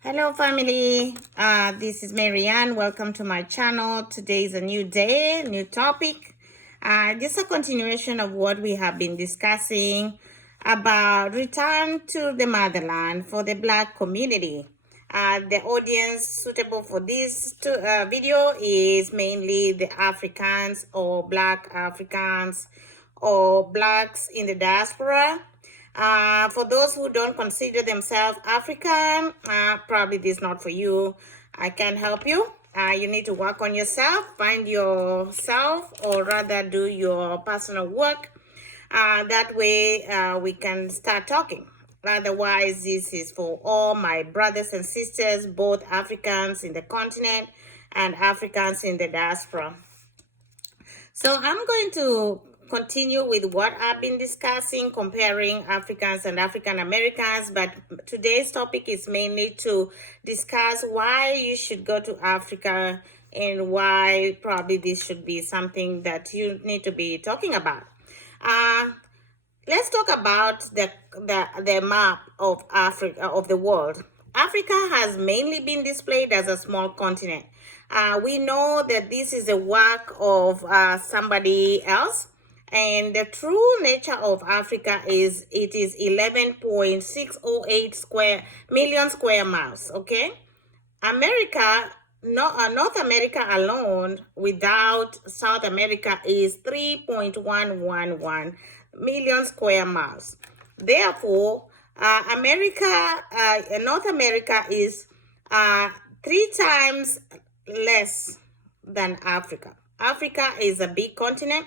Hello family, this is Marianne. Welcome to my channel. Today is a new day, new topic. Just a continuation of what we have been discussing about return to the motherland for the Black community. The audience suitable for this video is mainly the Africans or Black Africans or Blacks in the diaspora. For those who don't consider themselves African, probably this is not for you. I can help you. You need to work on yourself, find yourself, or rather do your personal work. That way we can start talking. Otherwise, this is for all my brothers and sisters, both Africans in the continent and Africans in the diaspora. So I'm going to continue with what I've been discussing, comparing Africans and African Americans, but today's topic is mainly to discuss why you should go to Africa and why probably this should be something that you need to be talking about. Let's talk about the map of Africa, of the world. Africa has mainly been displayed as a small continent. We know that this is a work of somebody else, and the true nature of Africa is it is 11.608 million square miles. Okay, America, North America alone, without South America, is 3.111 million square miles. Therefore, North America is 3 times less than Africa. Africa is a big continent.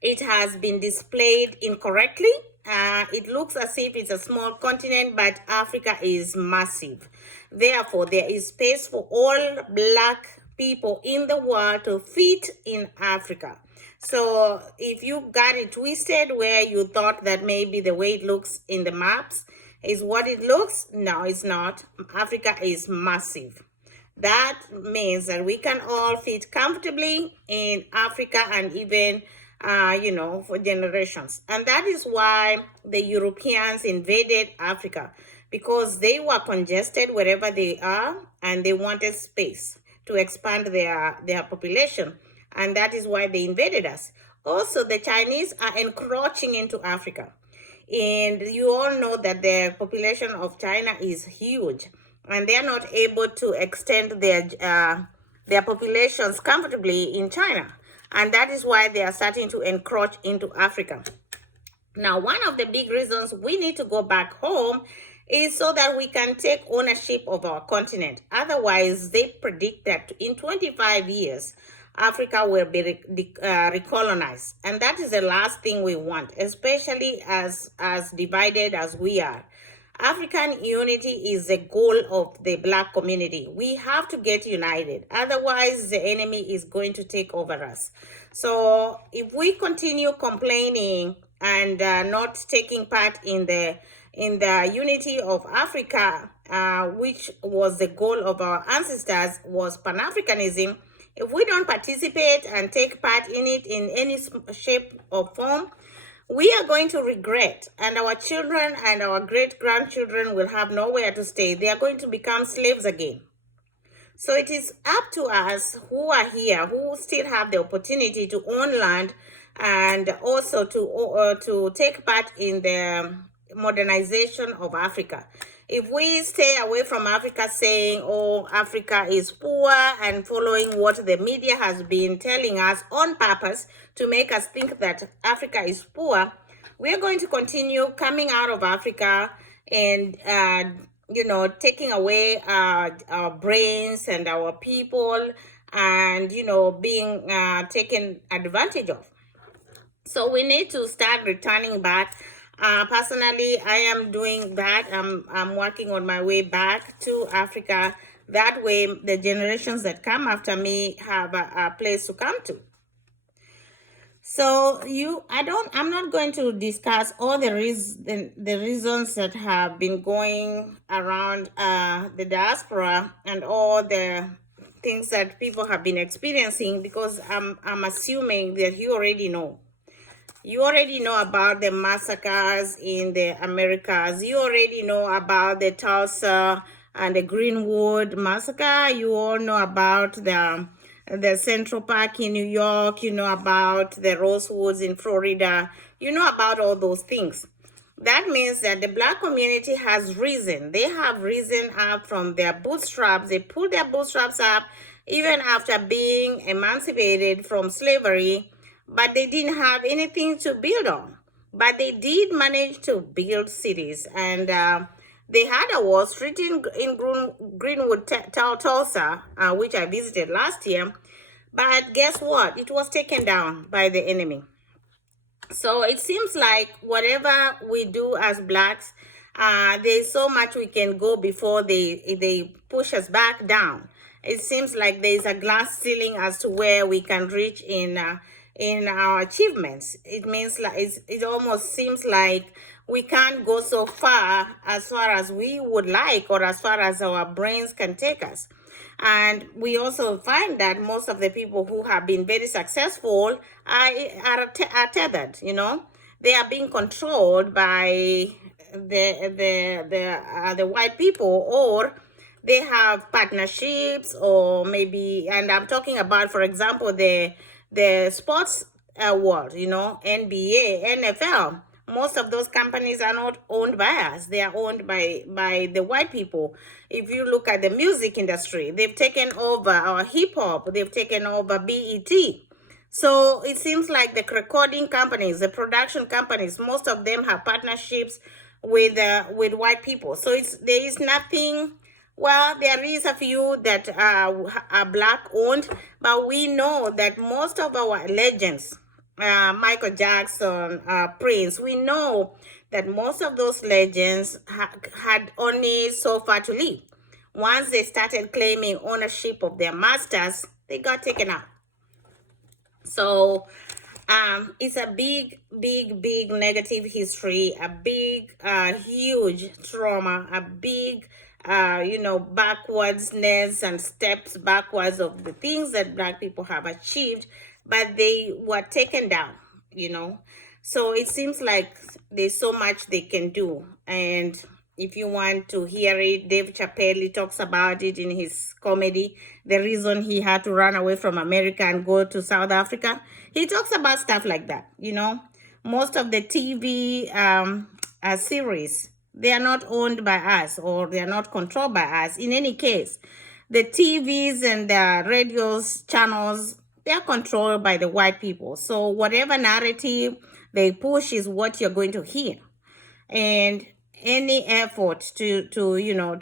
It has been displayed incorrectly. It looks as if it's a small continent, but Africa is massive. Therefore, there is space for all Black people in the world to fit in Africa. So if you got it twisted where you thought that maybe the way it looks in the maps is what it looks, no, it's not. Africa is massive. That means that we can all fit comfortably in Africa and even for generations. And that is why the Europeans invaded Africa, because they were congested wherever they are and they wanted space to expand their population. And that is why they invaded us. Also, the Chinese are encroaching into Africa. And you all know that the population of China is huge, and they are not able to extend their populations comfortably in China. And that is why they are starting to encroach into Africa. Now, one of the big reasons we need to go back home is so that we can take ownership of our continent. Otherwise, they predict that in 25 years, Africa will be recolonized. And that is the last thing we want, especially as divided as we are. African unity is the goal of the Black community. We have to get united. Otherwise, the enemy is going to take over us. So if we continue complaining and not taking part in the unity of Africa, which was the goal of our ancestors, was Pan-Africanism, if we don't participate and take part in it in any shape or form, we are going to regret, and our children and our great-grandchildren will have nowhere to stay. They are going to become slaves again. So it is up to us who are here, who still have the opportunity to own land and also to take part in the modernization of Africa. If we stay away from Africa saying, oh, Africa is poor, and following what the media has been telling us on purpose to make us think that Africa is poor, we are going to continue coming out of Africa and, taking away our brains and our people and, being taken advantage of. So we need to start returning back. Personally, I am doing that. I'm working on my way back to Africa. That way, the generations that come after me have a place to come to. So I'm not going to discuss all the reasons that have been going around the diaspora and all the things that people have been experiencing, because I'm assuming that you already know. You already know about the massacres in the Americas. You already know about the Tulsa and the Greenwood massacre. You all know about the Central Park in New York. You know about the Rosewoods in Florida. You know about all those things. That means that the Black community has risen. They have risen up from their bootstraps. They pulled their bootstraps up even after being emancipated from slavery, but they didn't have anything to build on. But they did manage to build cities, and they had a Wall Street in Greenwood, Tulsa, which I visited last year. But guess what? It was taken down by the enemy. So it seems like whatever we do as Blacks, there's so much we can go before they push us back down. It seems like there's a glass ceiling as to where we can reach in our achievements. It means like it almost seems like we can't go so far as we would like, or as far as our brains can take us. And we also find that most of the people who have been very successful are tethered, you know. They are being controlled by the white people, or they have partnerships, or maybe, and I'm talking about, for example, the sports world, you know, NBA, NFL. Most of those companies are not owned by us. They are owned by the white people. If you look at the music industry, they've taken over our hip hop. They've taken over BET. So it seems like the recording companies, the production companies, most of them have partnerships with white people. So there is nothing. Well, there is a few that are Black owned, but we know that most of our legends, Michael Jackson, Prince, we know that most of those legends had only so far to live. Once they started claiming ownership of their masters, they got taken out. So it's a big negative history, a big, huge trauma, a big, backwardsness and steps backwards of the things that Black people have achieved, but they were taken down, you know. So it seems like there's so much they can do. And if you want to hear it, Dave Chappelle talks about it in his comedy, the reason he had to run away from America and go to South Africa. He talks about stuff like that, you know. Most of the TV series, they are not owned by us, or they are not controlled by us. In any case, the TVs and the radios channels, they are controlled by the white people. So whatever narrative they push is what you're going to hear. And any effort to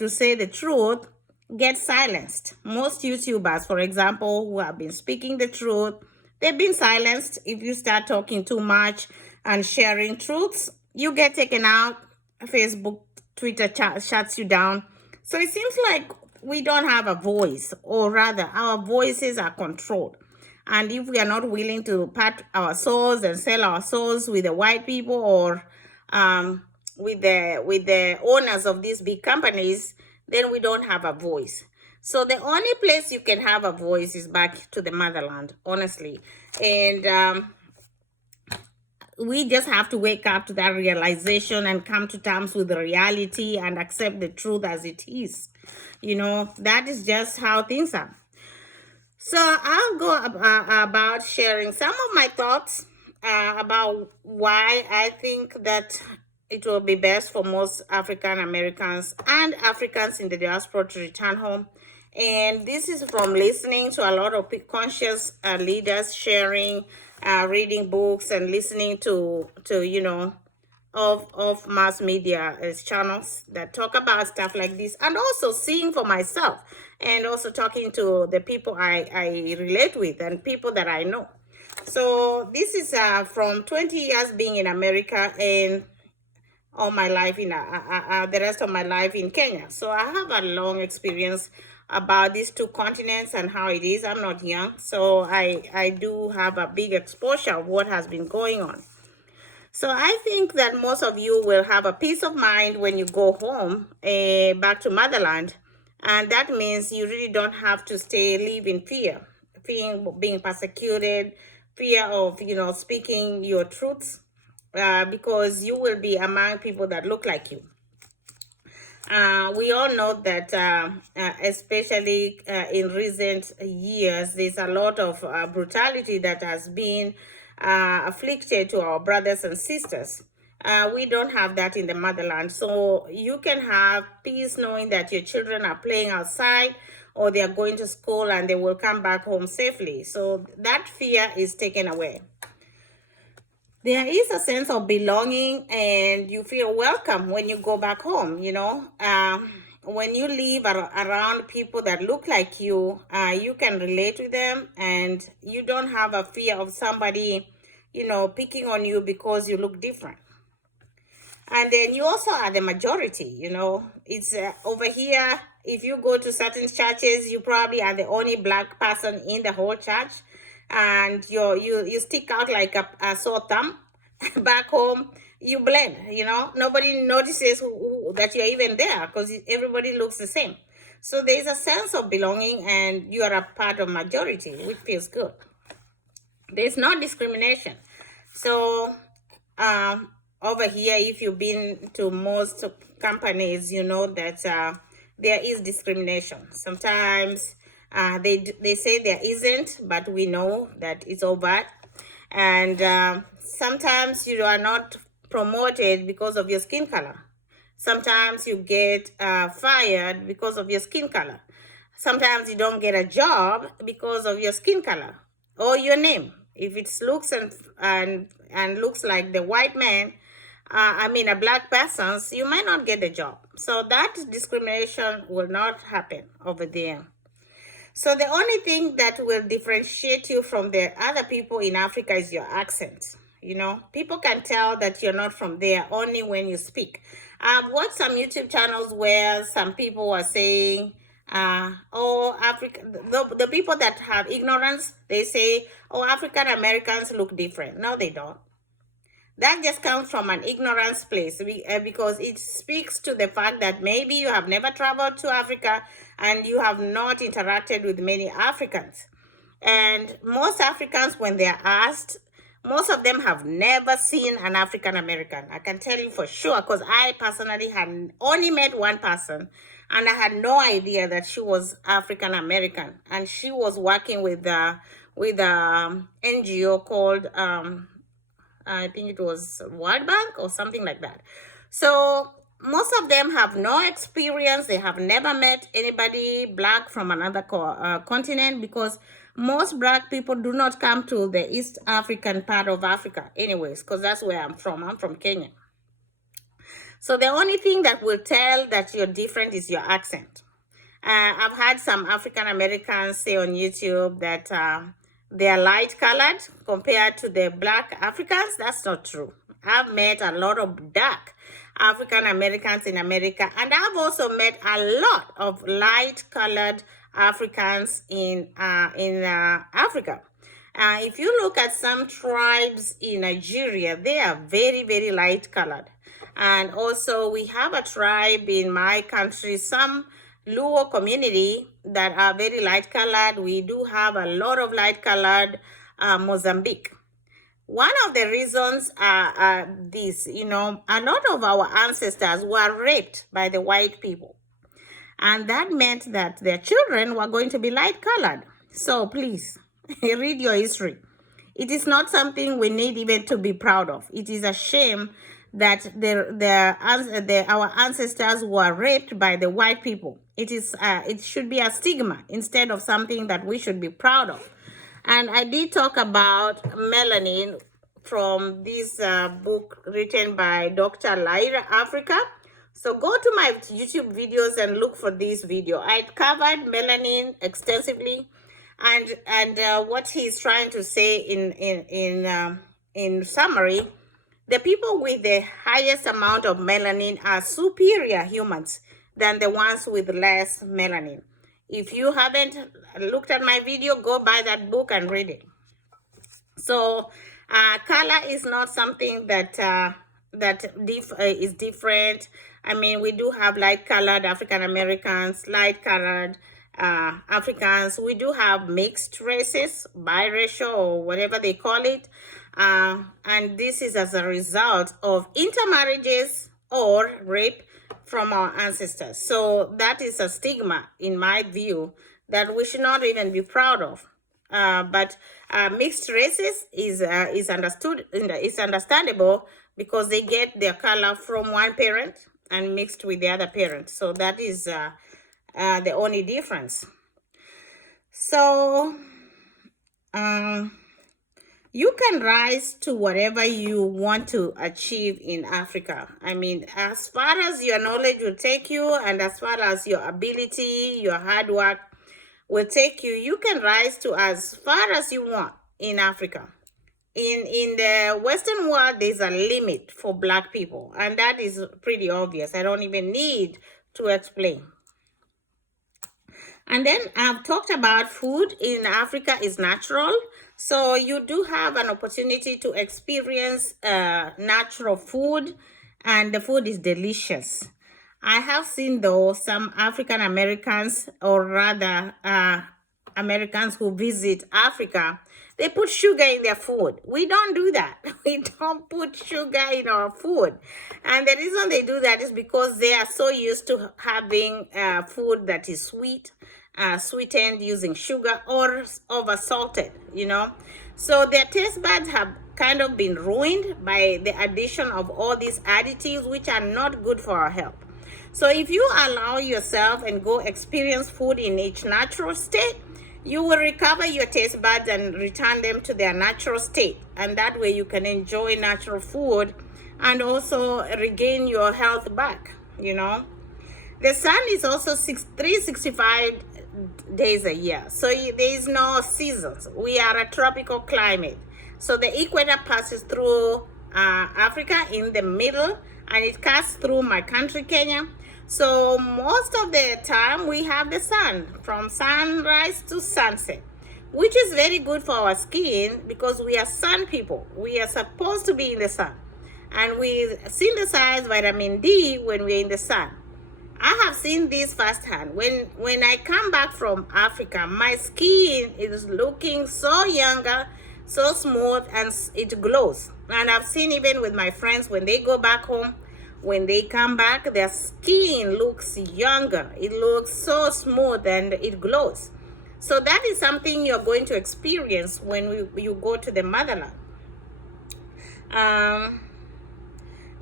say the truth gets silenced. Most YouTubers, for example, who have been speaking the truth, they've been silenced. If you start talking too much and sharing truths, you get taken out. Facebook, Twitter shuts you down. So it seems like we don't have a voice, or rather our voices are controlled. And if we are not willing to part our souls and sell our souls with the white people, or with the owners of these big companies, then we don't have a voice. So the only place you can have a voice is back to the motherland, honestly. And we just have to wake up to that realization and come to terms with the reality and accept the truth as it is. You know, that is just how things are. So I'll go about sharing some of my thoughts about why I think that it will be best for most African Americans and Africans in the diaspora to return home. And this is from listening to a lot of conscious leaders sharing, reading books, and listening to of mass media channels that talk about stuff like this, and also seeing for myself, and also talking to the people I relate with and people that I know. So this is from 20 years being in America, and all my life in the rest of my life in Kenya. So I have a long experience about these two continents and how it is. I'm not young, so I do have a big exposure of what has been going on. So I think that most of you will have a peace of mind when you go home, back to motherland. And that means you really don't have to live in fear, being persecuted, fear of, speaking your truths, because you will be among people that look like you. We all know that, especially in recent years, there's a lot of brutality that has been afflicted to our brothers and sisters. We don't have that in the motherland. So you can have peace knowing that your children are playing outside or they are going to school and they will come back home safely. So that fear is taken away. There is a sense of belonging and you feel welcome when you go back home, when you live around people that look like you can relate with them and you don't have a fear of somebody, picking on you because you look different. And then you also are the majority, it's over here. If you go to certain churches, you probably are the only black person in the whole church, and you stick out like a sore thumb. Back home, you blend, nobody notices that you're even there because everybody looks the same. So there's a sense of belonging and you are a part of majority, which feels good. There's no discrimination. So over here, if you've been to most companies, you know that there is discrimination. Sometimes they say there isn't, but we know that it's overt. And sometimes you are not promoted because of your skin color. Sometimes you get fired because of your skin color. Sometimes you don't get a job because of your skin color or your name. If it looks and looks like the white man, a black person's, you might not get a job. So that discrimination will not happen over there. So the only thing that will differentiate you from the other people in Africa is your accent. People can tell that you're not from there only when you speak. I've watched some YouTube channels where some people are saying, Africa, the people that have ignorance, they say, African Americans look different. No, they don't. That just comes from an ignorance place because it speaks to the fact that maybe you have never traveled to Africa and you have not interacted with many Africans. And most Africans, when they're asked, most of them have never seen an African American. I can tell you for sure because I personally had only met one person and I had no idea that she was African American. And she was working with NGO called I think it was World Bank or something like that. So most of them have no experience. They have never met anybody black from another continent because most black people do not come to the East African part of Africa anyways, because that's where I'm from. I'm from Kenya. So the only thing that will tell that you're different is your accent. I've had some African Americans say on YouTube that they are light colored compared to the black Africans. That's not true. I've met a lot of dark African Americans in America, and I've also met a lot of light colored Africans in Africa. If you look at some tribes in Nigeria, they are very, very light colored. And also we have a tribe in my country, some Luo community that are very light colored. We do have a lot of light colored Mozambique. One of the reasons are this, a lot of our ancestors were raped by the white people. And that meant that their children were going to be light colored. So please read your history. It is not something we need even to be proud of. It is a shame that our ancestors were raped by the white people. It should be a stigma instead of something that we should be proud of. And I did talk about melanin from this book written by Dr. Lyra Africa. So go to my YouTube videos and look for this video. I covered melanin extensively, and what he's trying to say in summary, the people with the highest amount of melanin are superior humans than the ones with less melanin. If you haven't looked at my video, go buy that book and read it. So color is not something that is different. I mean, we do have light-colored African Americans, light-colored Africans. We do have mixed races, biracial or whatever they call it. And this is as a result of intermarriages or rape from our ancestors. So that is a stigma, in my view, that we should not even be proud of. But mixed races is understood, is understandable because they get their color from one parent and mixed with the other parent. So that is the only difference. So you can rise to whatever you want to achieve in Africa. I mean, as far as your knowledge will take you, and as far as your ability, your hard work will take you, you can rise to as far as you want in Africa. In the Western world, there's a limit for Black people, and that is pretty obvious. I don't even need to explain. And then I've talked about food in Africa is natural. So you do have an opportunity to experience natural food, and the food is delicious. I have seen, though, some African Americans, or rather Americans who visit Africa, they put sugar in their food. We don't do that. We don't put sugar in our food. And the reason they do that is because they are so used to having food that is sweet, sweetened using sugar, or over salted, you know. So their taste buds have kind of been ruined by the addition of all these additives, which are not good for our health. So if you allow yourself and go experience food in its natural state, you will recover your taste buds and return them to their natural state. And that way you can enjoy natural food and also regain your health back, you know. The sun is also 365 days a year. So there is no seasons. We are a tropical climate. So the equator passes through Africa in the middle, and it cuts through my country, Kenya. So most of the time we have the sun from sunrise to sunset, which is very good for our skin because we are sun people. We are supposed to be in the sun, and we synthesize vitamin D when we're in the sun. I have seen this firsthand. When I come back from Africa, my skin is looking so younger, so smooth, and it glows. And I've seen even with my friends, when they go back home, when they come back, their skin looks younger. It looks so smooth and it glows. So that is something you're going to experience when you go to the motherland.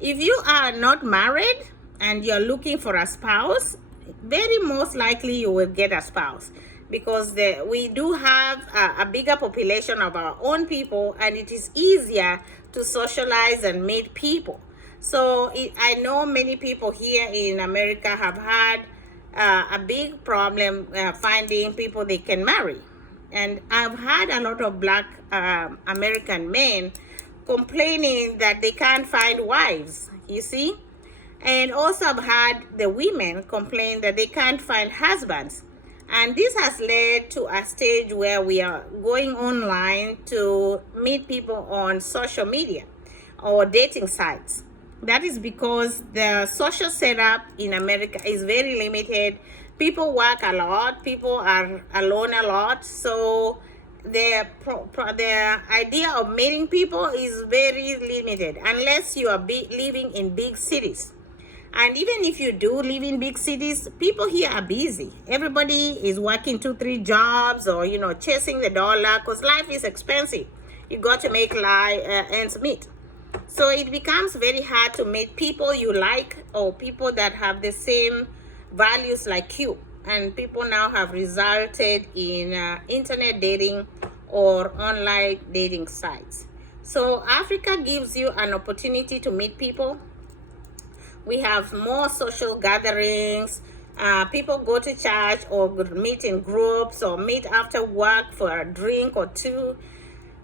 If you are not married and you're looking for a spouse, very most likely you will get a spouse, because we do have a bigger population of our own people, and it is easier to socialize and meet people. So I know many people here in America have had a big problem finding people they can marry. And I've had a lot of Black American men complaining that they can't find wives, you see. And also I've had the women complain that they can't find husbands. And this has led to a stage where we are going online to meet people on social media or dating sites. That is because the social setup in America is very limited. People work a lot. People are alone a lot. So the idea of meeting people is very limited unless you are living in big cities. And even if you do live in big cities, people here are busy. Everybody is working 2-3 jobs, or, you know, chasing the dollar, because life is expensive. You got to make ends meet. So it becomes very hard to meet people you like, or people that have the same values like you. And people now have resulted in internet dating or online dating sites. So Africa gives you an opportunity to meet people. We have more social gatherings. People go to church or meet in groups or meet after work for a drink or two.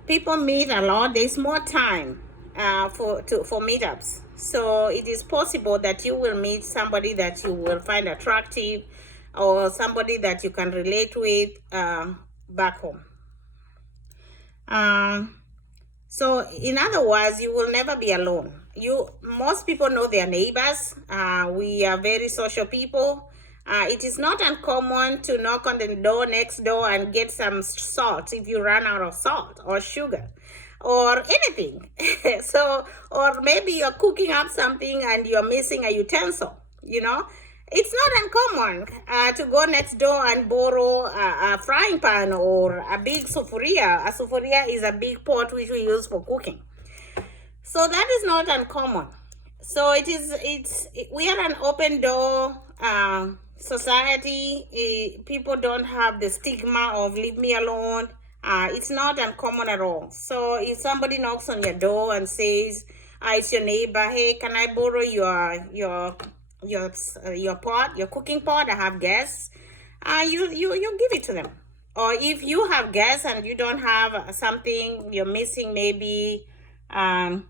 People meet a lot. There's more time for meetups. So it is possible that you will meet somebody that you will find attractive, or somebody that you can relate with back home. So in other words, you will never be alone. Most people know their neighbors. We are very social people. It is not uncommon to knock on the door next door and get some salt if you run out of salt or sugar or anything. So, or maybe you're cooking up something and you're missing a utensil. you know. It's not uncommon to go next door and borrow a frying pan or a big sufuria. A sufuria is a big pot which we use for cooking. So that is not uncommon. So we are an open door society. People don't have the stigma of leave me alone. It's not uncommon at all. So if somebody knocks on your door and says, it's your neighbor, hey, can I borrow your pot, your cooking pot? I have guests. You give it to them. Or if you have guests and you don't have something, you're missing maybe a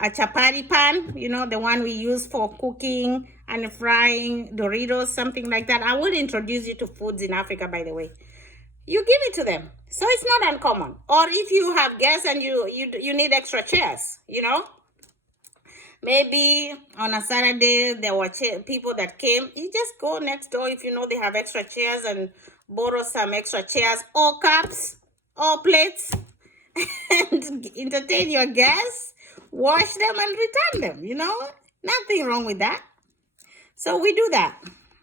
chapati pan, you know, the one we use for cooking and frying Doritos, something like that. I will introduce you to foods in Africa, by the way. You give it to them. So it's not uncommon. Or if you have guests and you need extra chairs, you know, maybe on a Saturday there were people that came, you just go next door if you know they have extra chairs and borrow some extra chairs or cups or plates and entertain your guests, wash them and return them, you know. Nothing wrong with that. So we do that.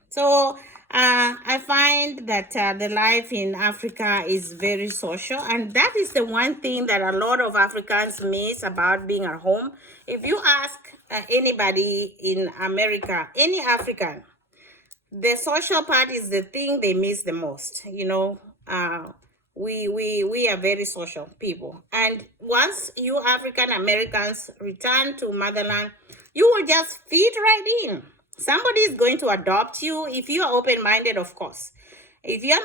So I find that the life in Africa is very social, and that is the one thing that a lot of Africans miss about being at home. If you ask anybody in America, any African, the social part is the thing they miss the most, you know. We are very social people, and once you African Americans return to motherland, you will just fit right in. Somebody is going to adopt you if you are open-minded, of course. If you're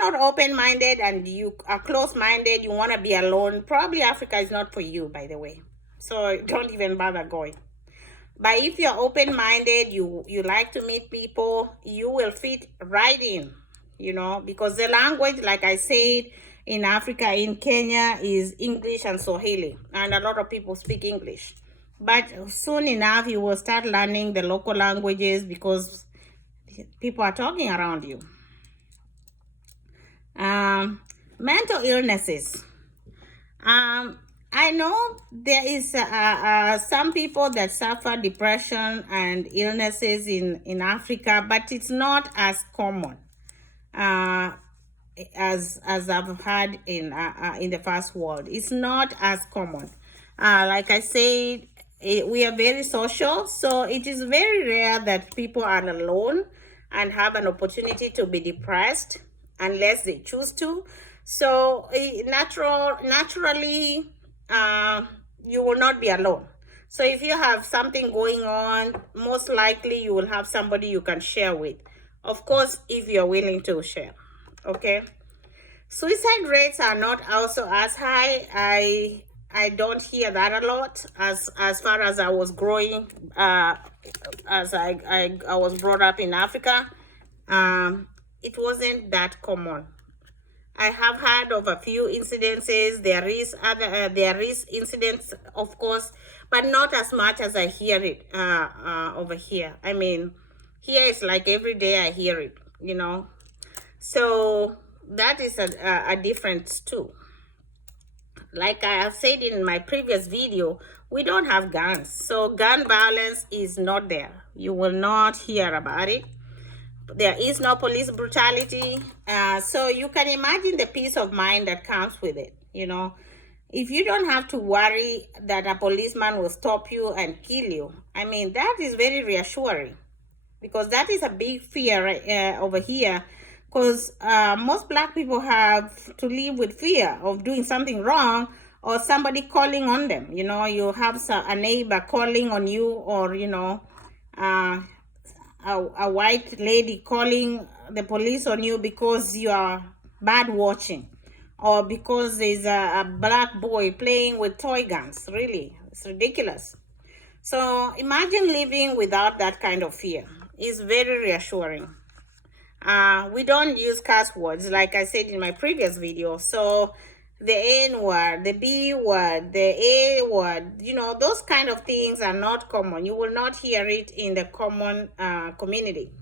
not open-minded and you are close-minded, you want to be alone, probably Africa is not for you, by the way. So don't even bother going. But if you're open-minded, you like to meet people, you will fit right in, you know, because the language, like I said, in Africa, in Kenya, is English and Swahili, and a lot of people speak English. But soon enough, you will start learning the local languages because people are talking around you. Mental illnesses. I know there is some people that suffer depression and illnesses in Africa, but it's not as common as I've had in the first world. It's not as common. Like I said, we are very social, so it is very rare that people are alone and have an opportunity to be depressed unless they choose to. So naturally, you will not be alone. So if you have something going on, most likely you will have somebody you can share with. Of course, if you're willing to share, okay? Suicide rates are not also as high. I don't hear that a lot as far as I was growing, as I was brought up in Africa. It wasn't that common. I have heard of a few incidences. There is incidents, of course, but not as much as I hear it over here. I mean, here it's like every day I hear it, you know. So that is a difference too. Like I have said in my previous video, we don't have guns. So gun violence is not there. You will not hear about it. There is no police brutality. So you can imagine the peace of mind that comes with it, you know. If you don't have to worry that a policeman will stop you and kill you, I mean, that is very reassuring, because that is a big fear over here. Because most Black people have to live with fear of doing something wrong or somebody calling on them. You know, you have a neighbor calling on you, or, you know, a white lady calling the police on you because you are bad watching, or because there's a Black boy playing with toy guns. Really, it's ridiculous. So imagine living without that kind of fear. It's very reassuring. We don't use curse words, like I said in my previous video. So the N word, the B word, the A word, you know, those kind of things are not common. You will not hear it in the common community.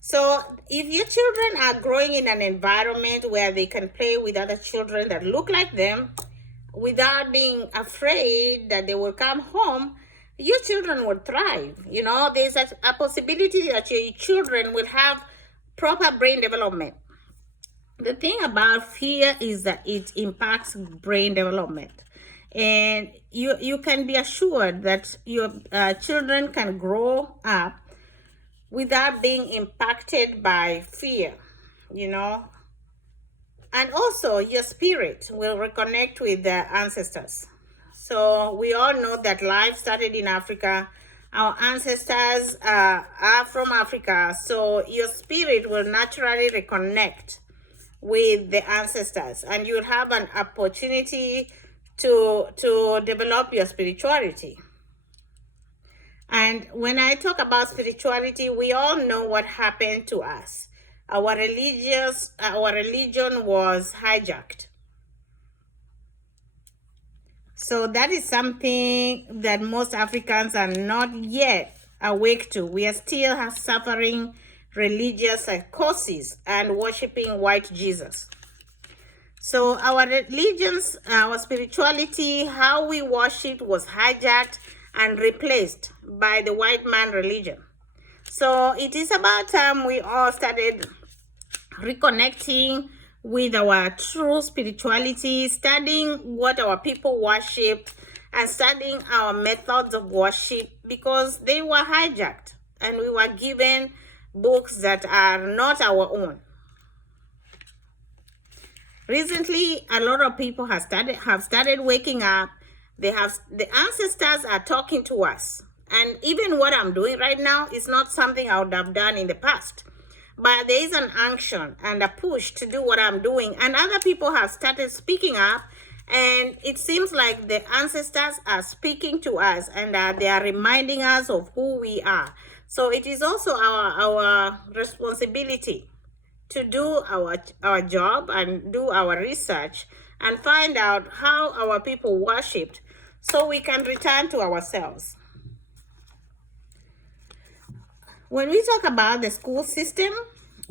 So if your children are growing in an environment where they can play with other children that look like them without being afraid that they will come home, your children will thrive. You know, there's a possibility that your children will have proper brain development. The thing about fear is that it impacts brain development, and you can be assured that your children can grow up without being impacted by fear, you know. And also your spirit will reconnect with the ancestors. So we all know that life started in Africa. Our ancestors are from Africa, so your spirit will naturally reconnect with the ancestors, and you'll have an opportunity to develop your spirituality. And when I talk about spirituality, we all know what happened to us. Our religion was hijacked. So that is something that most Africans are not yet awake to. We are still suffering religious psychosis and worshiping white Jesus. So our religions, our spirituality, how we worship was hijacked and replaced by the white man religion. So it is about time we all started reconnecting with our true spirituality, studying what our people worshiped, and studying our methods of worship, because they were hijacked and we were given books that are not our own. Recently, a lot of people have started waking up. The ancestors are talking to us. And even what I'm doing right now is not something I would have done in the past. But there is an unction and a push to do what I'm doing. And other people have started speaking up. And it seems like the ancestors are speaking to us, and they are reminding us of who we are. So it is also our responsibility to do our job and do our research and find out how our people worshipped, so we can return to ourselves. When we talk about the school system,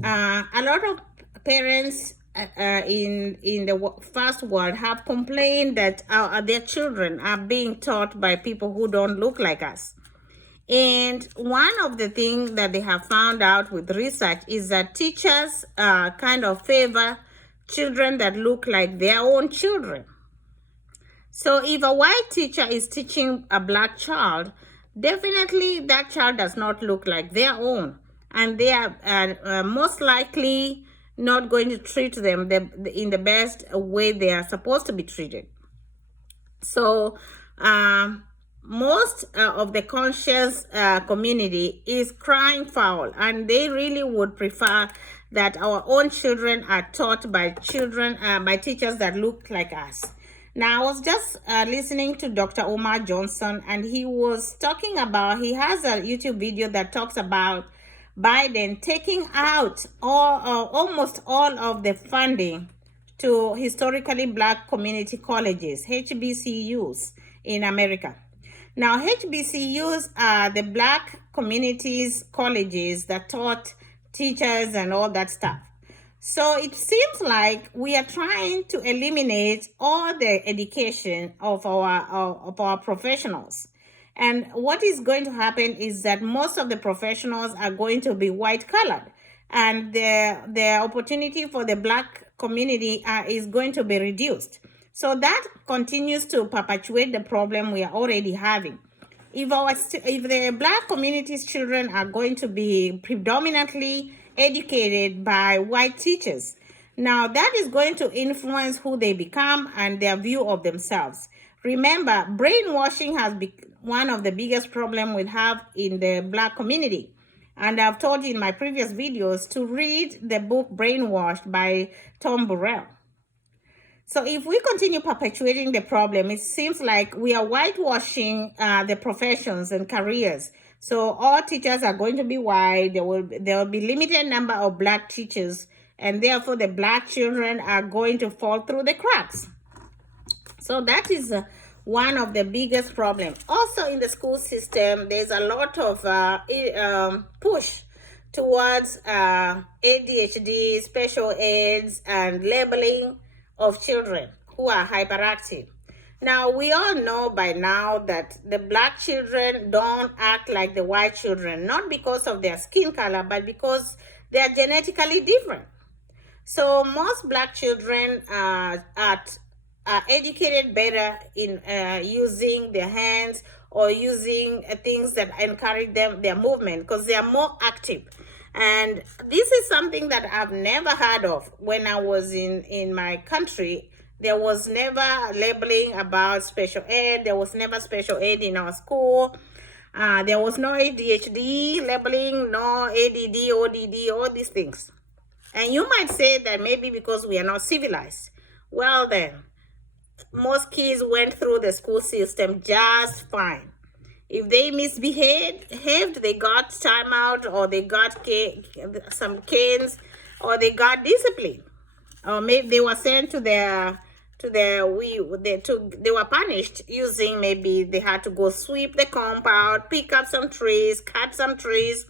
a lot of parents in the first world have complained that their children are being taught by people who don't look like us. And one of the things that they have found out with research is that teachers kind of favor children that look like their own children. So if a white teacher is teaching a black child, definitely that child does not look like their own. And they are most likely not going to treat them in the best way they are supposed to be treated. So most of the conscious community is crying foul, and they really would prefer that our own children are taught by teachers that look like us. Now, I was just listening to Dr. Omar Johnson, and he was talking about, he has a YouTube video that talks about Biden taking out almost all of the funding to historically black community colleges, HBCUs in America. Now, HBCUs are the black communities colleges that taught teachers and all that stuff. So it seems like we are trying to eliminate all the education of our professionals. And what is going to happen is that most of the professionals are going to be white colored, and the opportunity for the black community is going to be reduced. So that continues to perpetuate the problem we are already having. If the black community's children are going to be predominantly educated by white teachers, now that is going to influence who they become and their view of themselves. Remember, brainwashing has been one of the biggest problems we have in the black community. And I've told you in my previous videos to read the book Brainwashed by Tom Burrell. So if we continue perpetuating the problem, it seems like we are whitewashing the professions and careers. So all teachers are going to be white. There will be limited number of black teachers, and therefore the black children are going to fall through the cracks. So that is one of the biggest problems. Also in the school system, there's a lot of push towards ADHD, special aids, and labeling of children who are hyperactive. Now, we all know by now that the black children don't act like the white children, not because of their skin color, but because they are genetically different. So most black children are educated better in using their hands or using things that encourage their movement, because they are more active. And this is something that I've never heard of when I was in my country. There was never labeling about special ed. There was never special ed in our school. There was no ADHD labeling, no ADD, ODD, all these things. And you might say that maybe because we are not civilized. Well then, most kids went through the school system just fine. If they misbehaved, they got timeout, or they got some canes, or they got discipline, or maybe they were sent to they were punished using, maybe they had to go sweep the compound, pick up some trees, cut some trees.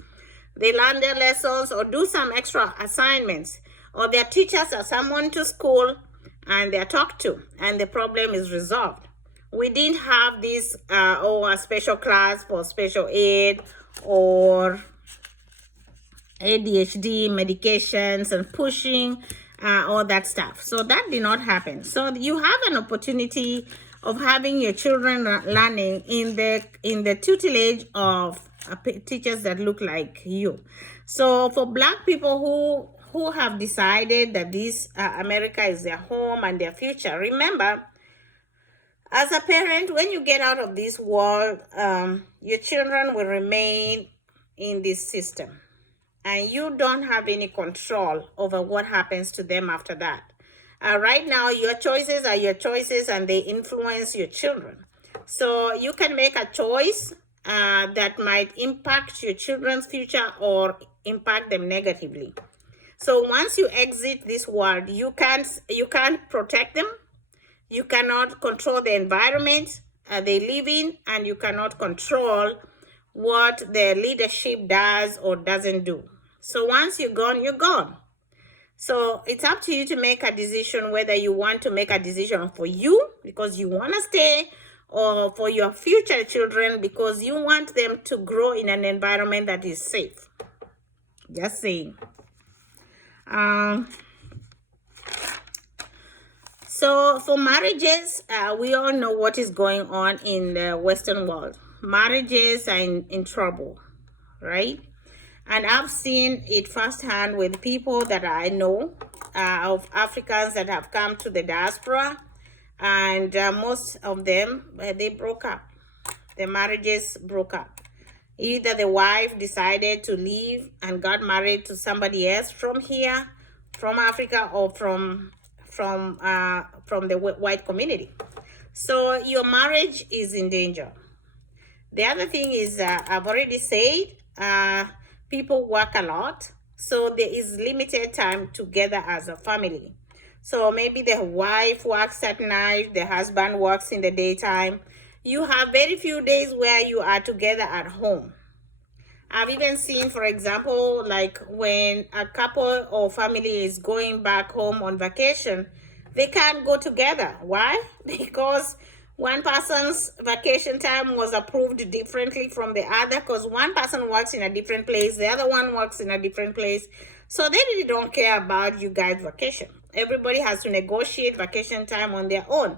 They learn their lessons or do some extra assignments, or their teachers are summoned to school and they're talked to, and the problem is resolved. We didn't have this a special class for special ed or ADHD medications and pushing, all that stuff. So that did not happen. So you have an opportunity of having your children learning in the tutelage of teachers that look like you. So for black people who have decided that this America is their home and their future, remember, as a parent, when you get out of this world, your children will remain in this system, and you don't have any control over what happens to them after that. Right now, your choices are your choices, and they influence your children. So you can make a choice that might impact your children's future or impact them negatively. So once you exit this world, you can't protect them. You cannot control the environment they live in, and you cannot control what the leadership does or doesn't do. So once you're gone, you're gone. So it's up to you to make a decision whether you want to make a decision for you because you want to stay, or for your future children because you want them to grow in an environment that is safe. Just saying. So for marriages, we all know what is going on in the Western world. Marriages are in trouble, right? And I've seen it firsthand with people that I know of Africans that have come to the diaspora, and most of them, they broke up. Their marriages broke up. Either the wife decided to leave and got married to somebody else from here, from Africa, or from the white community. So your marriage is in danger. The other thing is, I've already said, people work a lot, so there is limited time together as a family. So maybe the wife works at night, the husband works in the daytime. You have very few days where you are together at home. I've even seen, for example, like when a couple or family is going back home on vacation, they can't go together. Why? Because one person's vacation time was approved differently from the other, because one person works in a different place, the other one works in a different place. So they really don't care about you guys' vacation. Everybody has to negotiate vacation time on their own.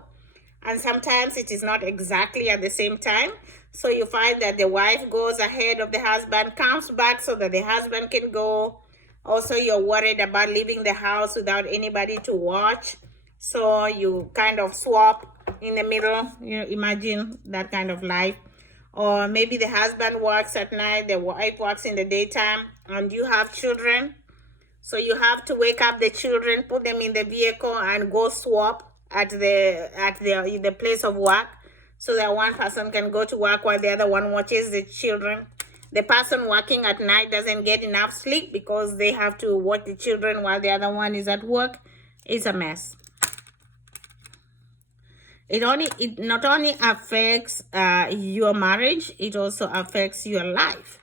And sometimes it is not exactly at the same time. So you find that the wife goes ahead of the husband, comes back so that the husband can go. Also, you're worried about leaving the house without anybody to watch. So you kind of swap in the middle. You know, imagine that kind of life. Or maybe the husband works at night, the wife works in the daytime, and you have children. So you have to wake up the children, put them in the vehicle, and go swap at the place of work, so that one person can go to work while the other one watches the children. The person working at night doesn't get enough sleep because they have to watch the children while the other one is at work. It's a mess. It not only affects your marriage, it also affects your life,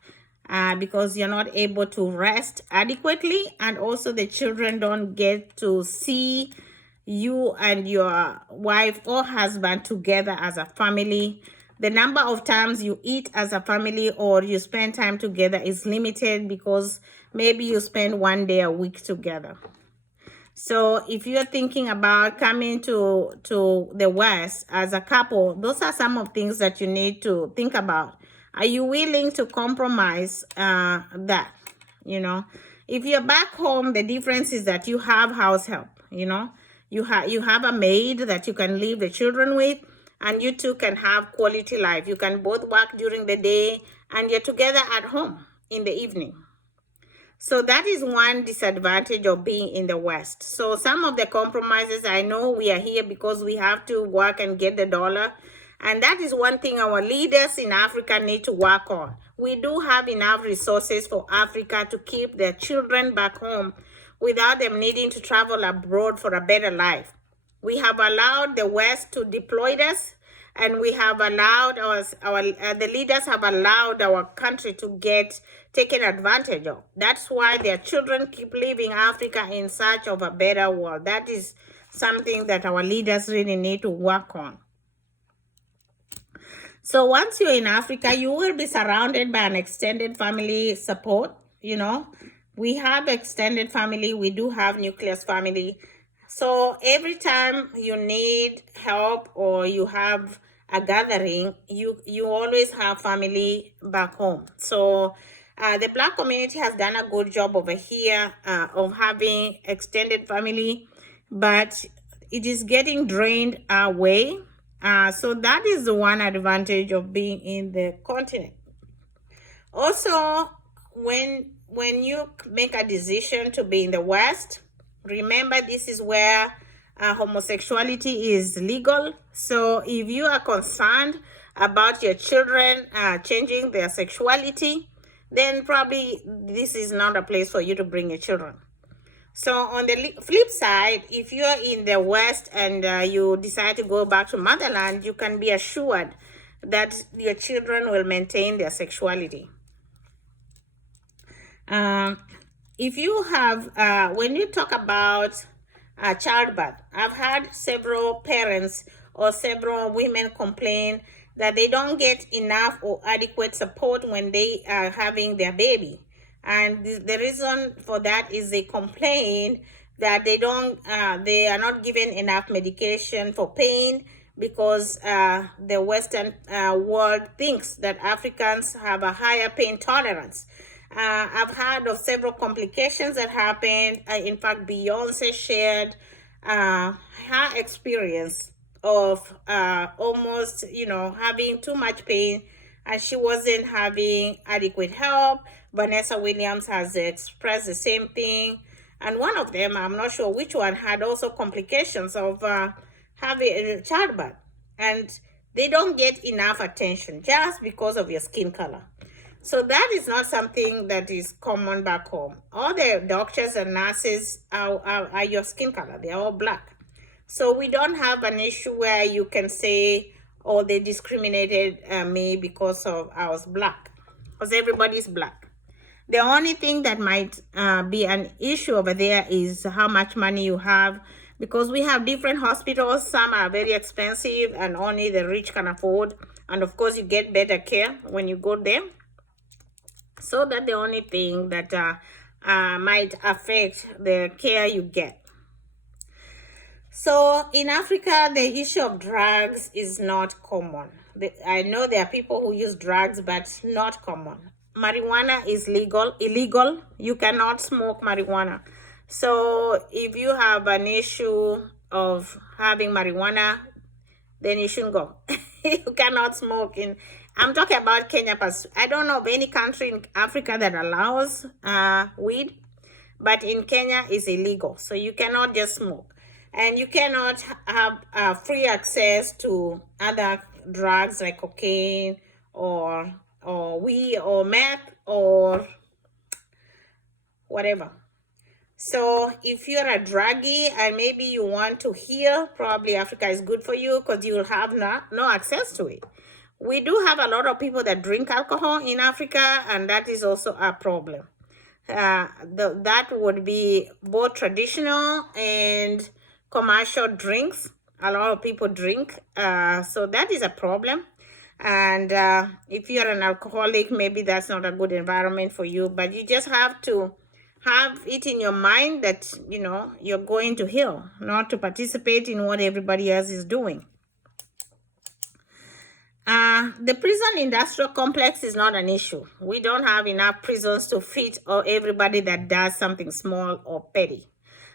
because you're not able to rest adequately, and also the children don't get to see you and your wife or husband together as a family. The number of times you eat as a family or you spend time together is limited because maybe you spend 1 day a week together. So if you're thinking about coming to the West as a couple, those are some of things that you need to think about. Are you willing to compromise that? You know, if you're back home, the difference is that you have house help. You know, you have a maid that you can leave the children with, and you two can have quality life. You can both work during the day, and you're together at home in the evening. So that is one disadvantage of being in the West. So some of the compromises, I know we are here because we have to work and get the dollar. And that is one thing our leaders in Africa need to work on. We do have enough resources for Africa to keep their children back home without them needing to travel abroad for a better life. We have allowed the West to deploy us, and we have allowed the leaders have allowed our country to get taken advantage of. That's why their children keep leaving Africa in search of a better world. That is something that our leaders really need to work on. So once you're in Africa, you will be surrounded by an extended family support. You know, we have extended family. We do have nucleus family. So every time you need help or you have a gathering, you always have family back home. So the Black community has done a good job over here of having extended family, but it is getting drained away. So that is the one advantage of being in the continent. Also, when you make a decision to be in the West, remember this is where homosexuality is legal. So if you are concerned about your children changing their sexuality, then probably this is not a place for you to bring your children. So on the flip side, if you're in the West and you decide to go back to motherland, you can be assured that your children will maintain their sexuality. If you have, when you talk about childbirth, I've had several parents or several women complain that they don't get enough or adequate support when they are having their baby. And the reason for that is they complain that they are not given enough medication for pain because the Western world thinks that Africans have a higher pain tolerance. I've heard of several complications that happened. In fact, Beyonce shared her experience of almost, having too much pain, and she wasn't having adequate help. Vanessa Williams has expressed the same thing. And one of them, I'm not sure which one, had also complications of having childbirth. And they don't get enough attention just because of your skin color. So that is not something that is common back home. All the doctors and nurses are your skin color. They're all black. So we don't have an issue where you can say, oh, they discriminated me because I was black. Because everybody's black. The only thing that might be an issue over there is how much money you have, because we have different hospitals. Some are very expensive and only the rich can afford. And of course, you get better care when you go there. So that's the only thing that might affect the care you get. So in Africa, the issue of drugs is not common. I know there are people who use drugs, but not common. Marijuana is illegal. You cannot smoke marijuana. So if you have an issue of having marijuana, then you shouldn't go. You cannot smoke I'm talking about Kenya. I don't know of any country in Africa that allows weed, but in Kenya it's illegal. So you cannot just smoke. And you cannot have free access to other drugs like cocaine or weed or meth or whatever. So if you're a druggie and maybe you want to heal, probably Africa is good for you because you will have no access to it. We do have a lot of people that drink alcohol in Africa, and that is also a problem. That would be both traditional and commercial drinks. A lot of people drink, so that is a problem. And if you're an alcoholic, maybe that's not a good environment for you, but you just have to have it in your mind that, you know, you're going to heal, not to participate in what everybody else is doing. The prison industrial complex is not an issue. We don't have enough prisons to fit everybody that does something small or petty.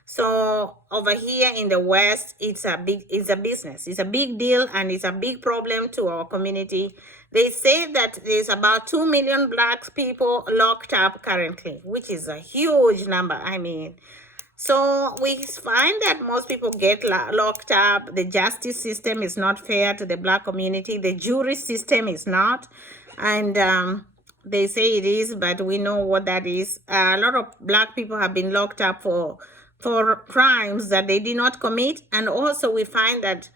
So over here in the West, it's a business. It's a big deal, and it's a big problem to our community. They say that there's about 2 million Black people locked up currently, which is a huge number. I mean, so we find that most people get locked up. The justice system is not fair to the Black community. The jury system is not. And they say it is, but we know what that is. A lot of Black people have been locked up for crimes that they did not commit. And also we find that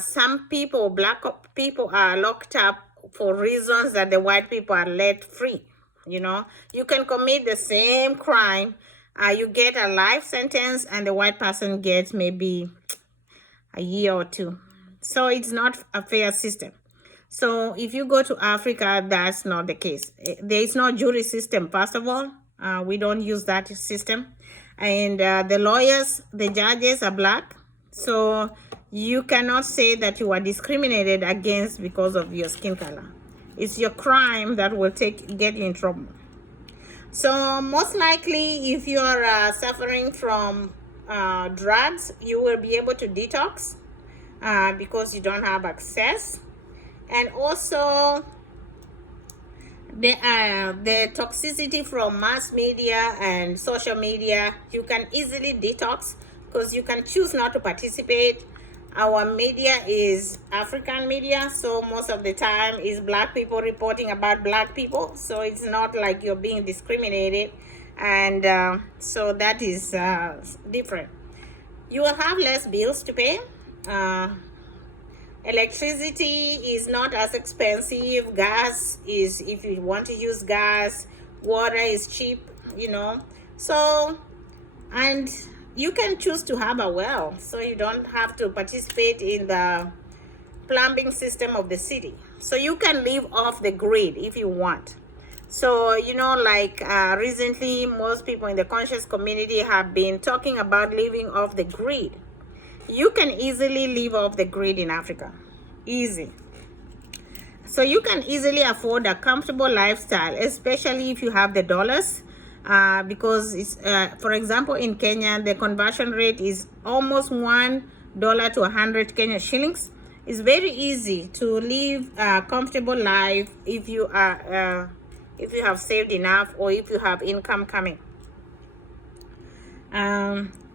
some people, Black people, are locked up for reasons that the white people are let free. You know, you can commit the same crime, you get a life sentence, and the white person gets maybe a year or two. So it's not a fair system. So if you go to Africa, that's not the case. There is no jury system, first of all. We don't use that system. And the lawyers, the judges are Black. So you cannot say that you are discriminated against because of your skin color. It's your crime that will get you in trouble. So most likely, if you are suffering from drugs, you will be able to detox because you don't have access. And also, the toxicity from mass media and social media, you can easily detox because you can choose not to participate. Our media is African media, so most of the time is Black people reporting about Black people. So it's not like you're being discriminated, and so that is different. You will have less bills to pay. Electricity is not as expensive. Gas is, if you want to use gas. Water is cheap, you know. So, and you can choose to have a well, so you don't have to participate in the plumbing system of the city. So you can live off the grid if you want. So, you know, like recently, most people in the conscious community have been talking about living off the grid. You can easily live off the grid in Africa. Easy. So you can easily afford a comfortable lifestyle, especially if you have the dollars. Because it's, for example, in Kenya, the conversion rate is almost $1 to 100 Kenya shillings. It's very easy to live a comfortable life if you have saved enough, or if you have income coming.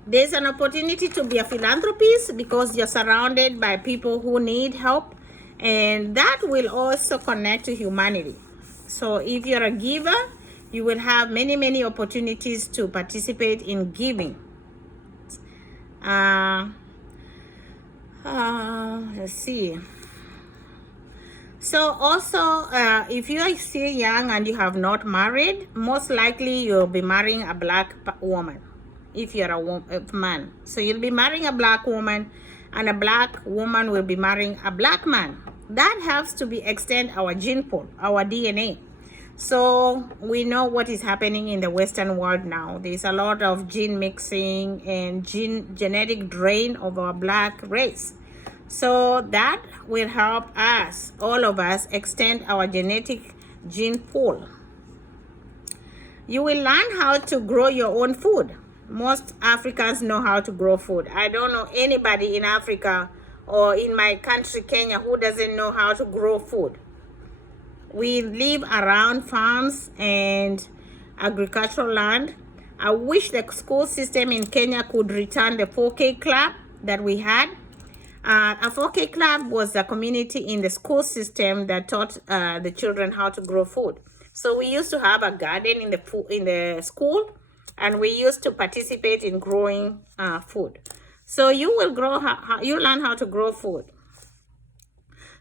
There's an opportunity to be a philanthropist because you're surrounded by people who need help, and that will also connect to humanity. So if you're a giver, you will have many opportunities to participate in giving. Let's see. So also, if you are still young and you have not married, most likely you'll be marrying a Black woman. If you're a man, so you'll be marrying a Black woman, and a Black woman will be marrying a Black man. That helps to extend our gene pool, our DNA. So we know what is happening in the Western world now. There's a lot of gene mixing and genetic drain of our Black race. So that will help us, all of us, extend our genetic gene pool. You will learn how to grow your own food. Most Africans know how to grow food. I don't know anybody in Africa or in my country, Kenya, who doesn't know how to grow food. We live around farms and agricultural land. I wish the school system in Kenya could return the 4K club that we had. A 4K club was a community in the school system that taught the children how to grow food. So we used to have a garden in the school, and we used to participate in growing food. So you will you learn how to grow food.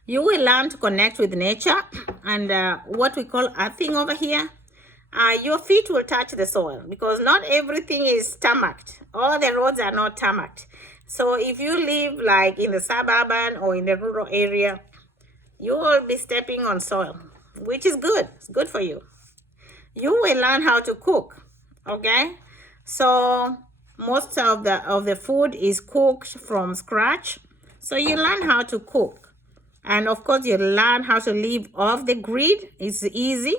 You will learn to connect with nature and what we call earthing over here. Your feet will touch the soil because not everything is tarmacked. All the roads are not tarmacked. So if you live like in the suburban or in the rural area, you will be stepping on soil, which is good. It's good for you. You will learn how to cook, okay? So most of the food is cooked from scratch. So you learn how to cook. And of course, you learn how to live off the grid. It's easy.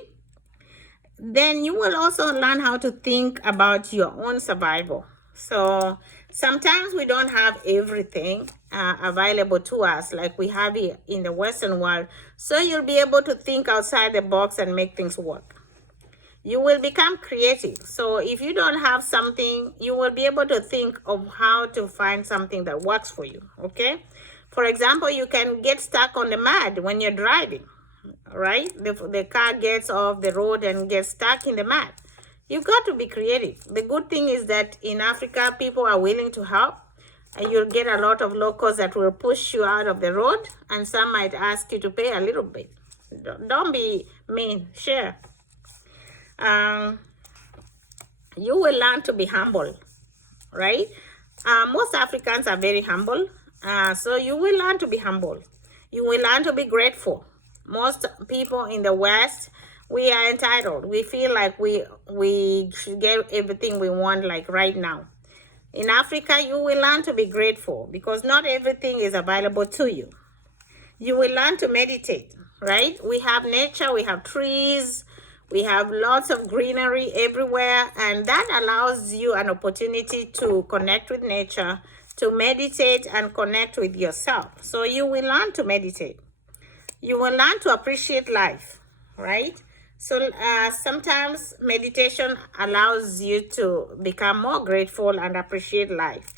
Then you will also learn how to think about your own survival. So sometimes we don't have everything available to us like we have here in the Western world. So you'll be able to think outside the box and make things work. You will become creative. So if you don't have something, you will be able to think of how to find something that works for you, okay? For example, you can get stuck on the mud when you're driving, right? The car gets off the road and gets stuck in the mud. You've got to be creative. The good thing is that in Africa, people are willing to help. And you'll get a lot of locals that will push you out of the road, and some might ask you to pay a little bit. Don't be mean, share. You will learn to be humble, right? Most Africans are very humble. So you will learn to be humble. You will learn to be grateful. Most people in the West, we are entitled. We feel like we should get everything we want like right now. In Africa, you will learn to be grateful because not everything is available to you. You will learn to meditate, right? We have nature, we have trees, we have lots of greenery everywhere, and that allows you an opportunity to connect with nature, to meditate and connect with yourself. So you will learn to meditate. You will learn to appreciate life, right? So sometimes meditation allows you to become more grateful and appreciate life.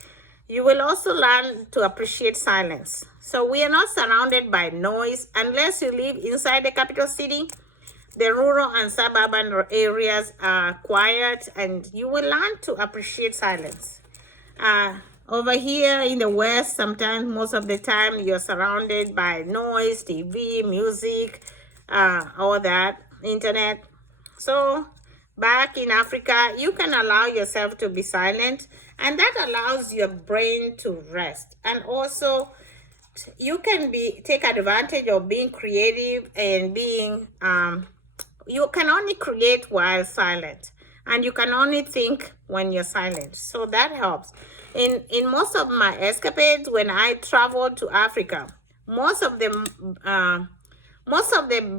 You will also learn to appreciate silence. So we are not surrounded by noise unless you live inside the capital city. The rural and suburban areas are quiet, and you will learn to appreciate silence. Over here in the West, sometimes most of the time you're surrounded by noise, TV, music, all that, internet. So back in Africa, you can allow yourself to be silent, and that allows your brain to rest. And also you can take advantage of being creative and being you can only create while silent, and you can only think when you're silent. So that helps. In most of my escapades, when I traveled to Africa, most of the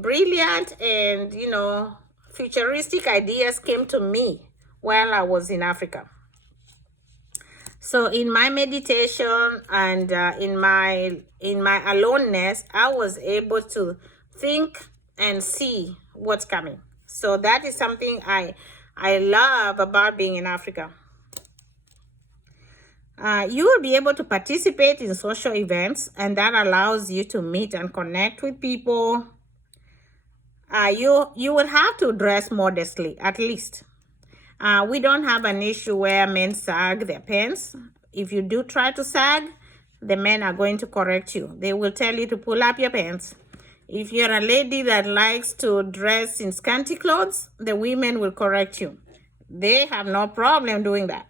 brilliant and futuristic ideas came to me while I was in Africa. So in my meditation and in my aloneness, I was able to think and see what's coming. So that is something I love about being in Africa. You will be able to participate in social events, and that allows you to meet and connect with people. You will have to dress modestly, at least. We don't have an issue where men sag their pants. If you do try to sag, the men are going to correct you. They will tell you to pull up your pants. If you're a lady that likes to dress in scanty clothes, the women will correct you. They have no problem doing that.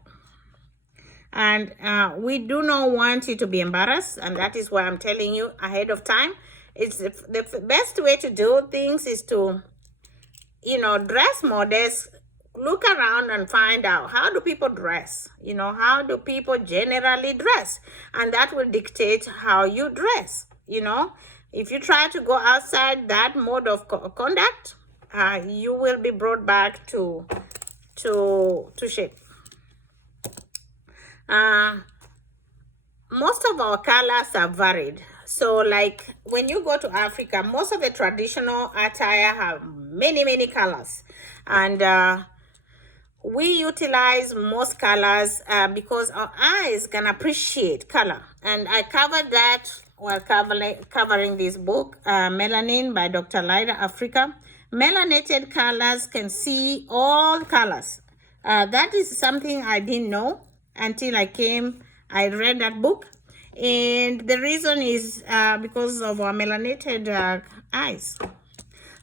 And we do not want you to be embarrassed, and that is why I'm telling you ahead of time. It's the best way to do things is to, dress modest. Look around and find out, how do people dress? How do people generally dress? And that will dictate how you dress. If you try to go outside that mode of conduct, you will be brought back to shape. Most of our colors are varied. So like when you go to Africa, most of the traditional attire have many colors. And we utilize most colors because our eyes can appreciate color. And I covered that while covering this book, Melanin by Dr. Lyra Africa. Melanated colors can see all colors. That is something I didn't know until I read that book. And the reason is because of our melanated eyes.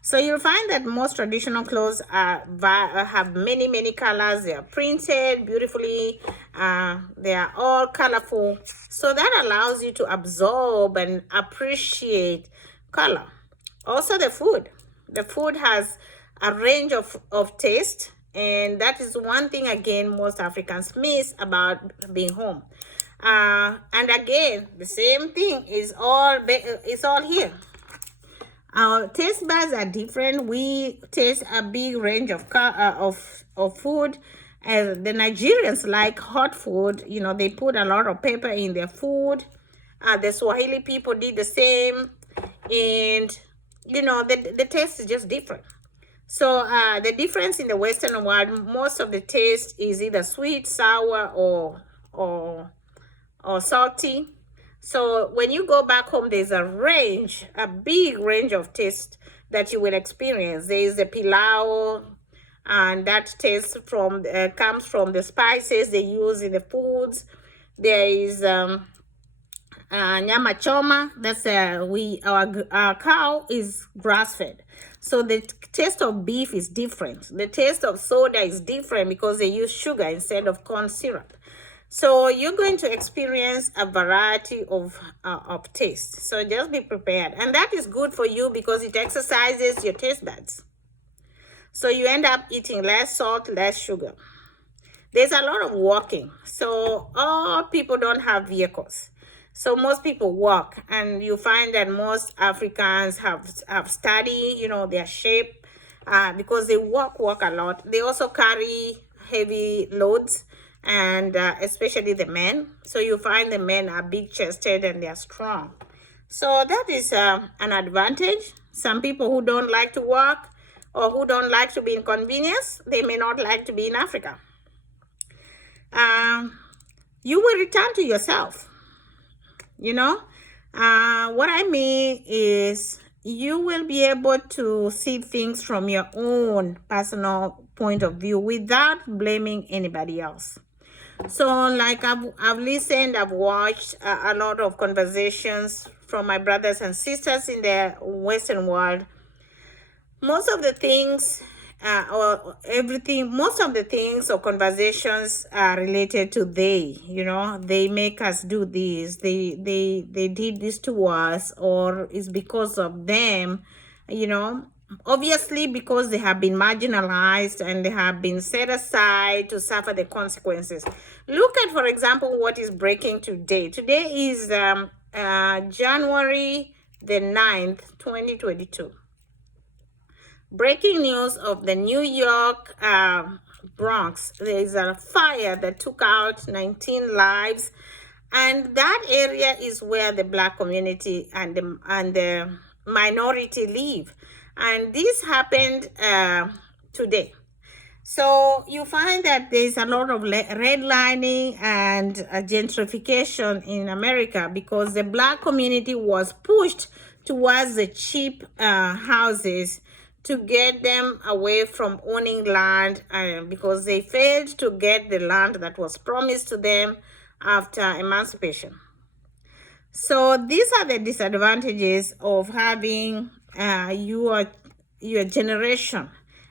So you'll find that most traditional clothes have many colors. They are printed beautifully. They are all colorful. So that allows you to absorb and appreciate color. Also the food. The food has a range of taste. And that is one thing, again, most Africans miss about being home. And again, the same thing is all here. Our taste buds are different. We taste a big range of food. The Nigerians like hot food. You know, they put a lot of pepper in their food. The Swahili people did the same. And, you know, the taste is just different. So the difference in the Western world, most of the taste is either sweet, sour, or salty. So when you go back home, there's a big range of taste that you will experience. There is the pilau, and that taste comes from the spices they use in the foods. There is nyama choma. That's our cow is grass fed, so the taste of beef is different. The taste of soda is different because they use sugar instead of corn syrup. So you're going to experience a variety of taste. So just be prepared. And that is good for you because it exercises your taste buds. So you end up eating less salt, less sugar. There's a lot of walking. So all people don't have vehicles. So most people walk. And you find that most Africans have studied, you know, their shape because they walk a lot. They also carry heavy loads. And especially the men. So you find the men are big-chested and they are strong. So that is an advantage. Some people who don't like to walk or who don't like to be inconvenienced, they may not like to be in Africa. You will return to yourself. You know, what I mean is you will be able to see things from your own personal point of view without blaming anybody else. So like I've listened, I've watched a lot of conversations from my brothers and sisters in the Western world. Most of the things most of the things or conversations are related to they, you know, they make us do this, they did this to us, or it's because of them, you know. Obviously, because they have been marginalized and they have been set aside to suffer the consequences. Look at, for example, what is breaking today. Today is January the 9th, 2022. Breaking news of the New York Bronx. There is a fire that took out 19 lives. And that area is where the Black community and the minority live. And this happened today. So you find that there's a lot of redlining and gentrification in America because the Black community was pushed towards the cheap houses to get them away from owning land because they failed to get the land that was promised to them after emancipation. So these are the disadvantages of having your generation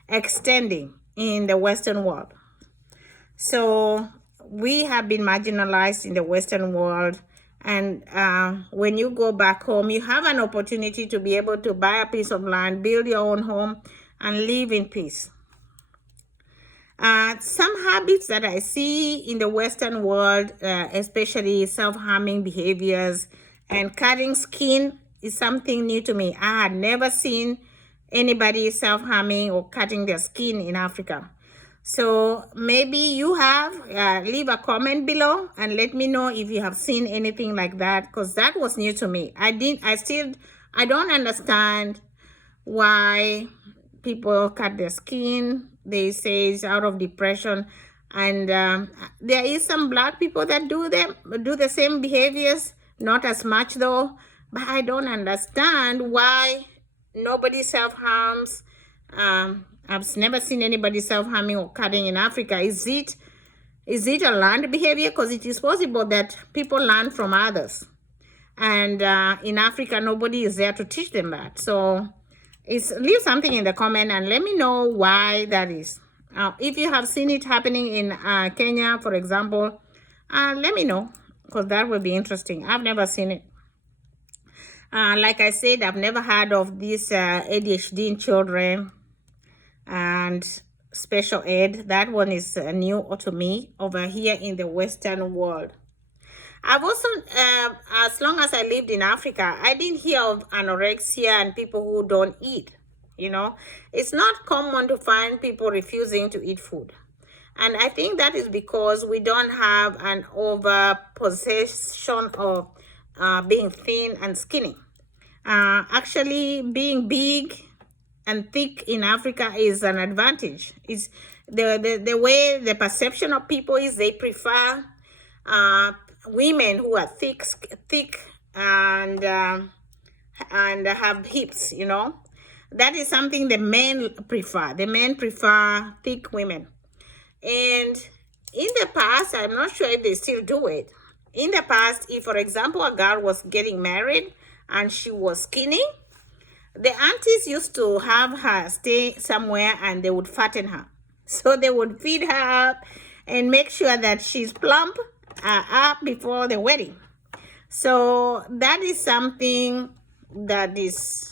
extending in the Western world. So we have been marginalized in the Western world, and when you go back home, you have an opportunity to be able to buy a piece of land, build your own home, and live in peace. Some habits that I see in the Western world, especially self-harming behaviors and cutting skin, is something new to me. I had never seen anybody self-harming or cutting their skin in Africa. So maybe you have. Leave a comment below and let me know if you have seen anything like that, because that was new to me. I don't understand why people cut their skin. They say it's out of depression. And there is some Black people that do the same behaviors, not as much though. But I don't understand why nobody self-harms. I've never seen anybody self-harming or cutting in Africa. Is it a learned behavior? Because it is possible that people learn from others. And in Africa, nobody is there to teach them that. So Leave something in the comment and let me know why that is. If you have seen it happening in Kenya, for example, let me know, because that would be interesting. I've never seen it. Like I said, I've never heard of this ADHD in children and special ed. That one is new to me over here in the Western world. I've also, as long as I lived in Africa, I didn't hear of anorexia and people who don't eat. You know, it's not common to find people refusing to eat food. And I think that is because we don't have an over possession of being thin and skinny. Actually, being big and thick in Africa is an advantage. It's the way the perception of people is they prefer women who are thick and have hips, you know. That is something the men prefer. The men prefer thick women. And in the past, I'm not sure if they still do it. In the past, if, for example, a girl was getting married and she was skinny, the aunties used to have her stay somewhere and they would fatten her. So they would feed her up and make sure that she's plump up before the wedding. So that is something that is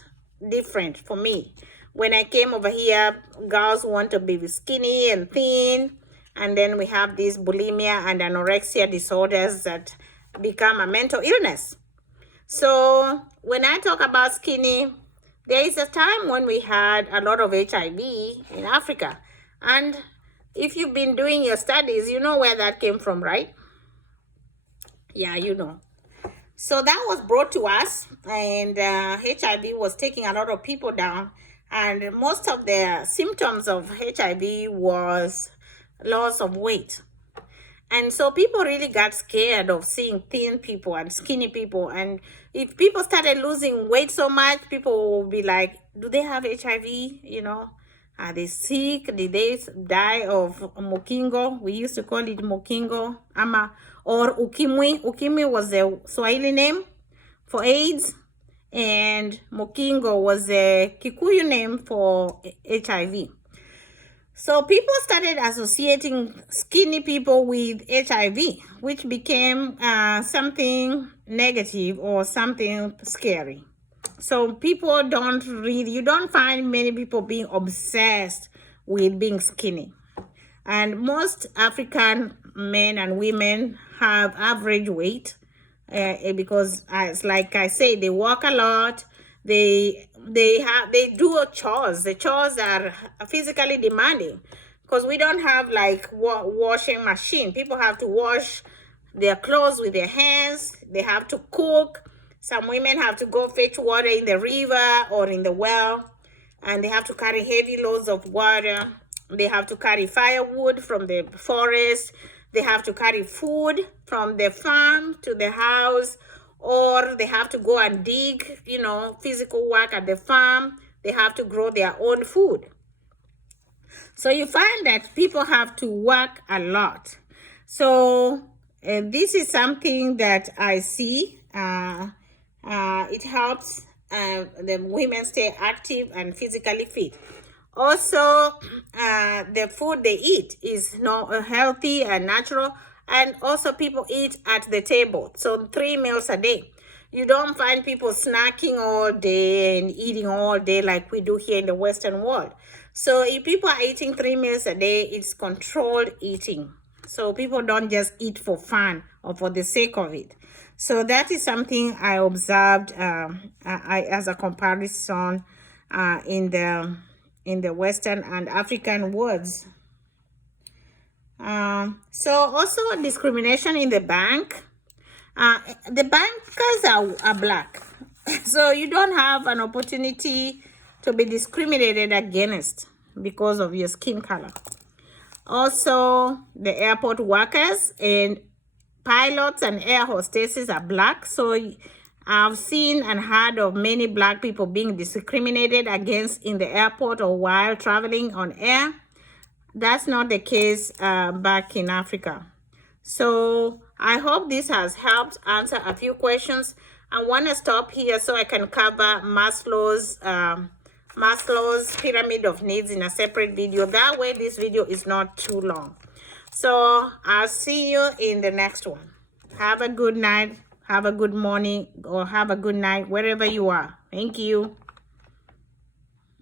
different for me. When I came over here, girls want to be skinny and thin, and then we have these bulimia and anorexia disorders that become a mental illness. So when I talk about skinny, there is a time when we had a lot of HIV in Africa. And if you've been doing your studies, you know where that came from, right? Yeah, you know. So that was brought to us, and HIV was taking a lot of people down. And most of the symptoms of HIV was loss of weight. And so people really got scared of seeing thin people and skinny people. And if people started losing weight so much, people will be like, do they have HIV? You know, are they sick? Did they die of Mukingo? We used to call it Mukingo. Or Ukimwi. Ukimwi was the Swahili name for AIDS. And Mukingo was the Kikuyu name for HIV. So people started associating skinny people with HIV, which became something negative or something scary. So people you don't find many people being obsessed with being skinny. And most African men and women have average weight because, as like I say, they walk a lot. They do chores. The chores are physically demanding because we don't have like washing machine. People have to wash their clothes with their hands. They have to cook. Some women have to go fetch water in the river or in the well, and they have to carry heavy loads of water. They have to carry firewood from the forest. They have to carry food from the farm to the house, or they have to go and dig, you know, physical work at the farm. They have to grow their own food. So you find that people have to work a lot. So this is something that I see. It helps the women stay active and physically fit. Also, the food they eat is not healthy and natural. And also people eat at the table. So 3 meals a day. You don't find people snacking all day and eating all day like we do here in the Western world. So if people are eating 3 meals a day, it's controlled eating. So people don't just eat for fun or for the sake of it. So that is something I observed as a comparison in the Western and African worlds. So also discrimination in the bank. The bankers are black. So you don't have an opportunity to be discriminated against because of your skin color. Also, the airport workers and pilots and air hostesses are black. So I've seen and heard of many black people being discriminated against in the airport or while traveling on air. That's not the case back in Africa. So I hope this has helped answer a few questions. I want to stop here so I can cover Maslow's Maslow's pyramid of needs in a separate video. That way this video is not too long. So I'll see you in the next one. Have a good night, have a good morning, or have a good night wherever you are. Thank you.